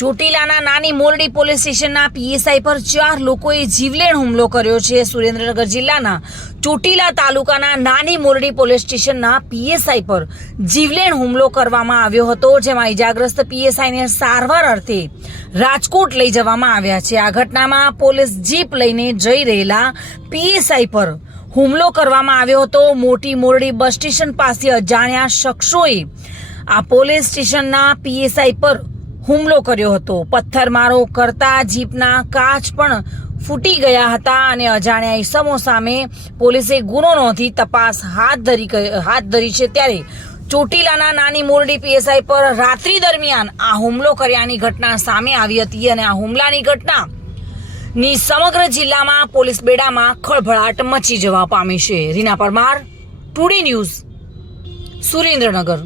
ચોટીલાના નાની મોરડી પોલીસ સ્ટેશનના પીએસઆઈ પર ચાર લોકોએ જીવલેણ હુમલો કર્યો છે. સુરેન્દ્રનગર જિલ્લાના ચોટીલા તાલુકાના નાની મોરડી પોલીસ સ્ટેશનના પીએસઆઈ પર જીવલેણ હુમલો કરવામાં આવ્યો હતો, જેમાં ઇજાગ્રસ્ત પીએસઆઈને સારવાર અર્થે રાજકોટ લઈ જવામાં આવ્યા છે. આ ઘટનામાં પોલીસ જીપ લઈને જઈ રહેલા પીએસઆઈ પર હુમલો કરવામાં આવ્યો હતો. મોટી મોરડી બસ સ્ટેશન પાસે અજાણ્યા શખ્સોએ આ પોલીસ સ્ટેશનના પીએસઆઈ પર હુમલો કર્યો હતો. પથ્થરમારો કરતા જીપના કાચ પણ ફૂટી ગયા હતા અને અજાણ્યા ઈસમો સામે પોલીસે ગુનો નોંધી તપાસ હાથ ધરી હાથ ધરી છે ત્યારે ચોટીલાના નાની મોરડી પીએસઆઈ પર રાત્રિ દરમિયાન આ હુમલો કર્યાની ઘટના સામે આવી હતી અને આ હુમલાની ઘટના ની સમગ્ર જિલ્લામાં પોલીસ બેડામાં ખળભળાટ મચી જવા પામી છે. Reena Parmar, today news Surendranagar.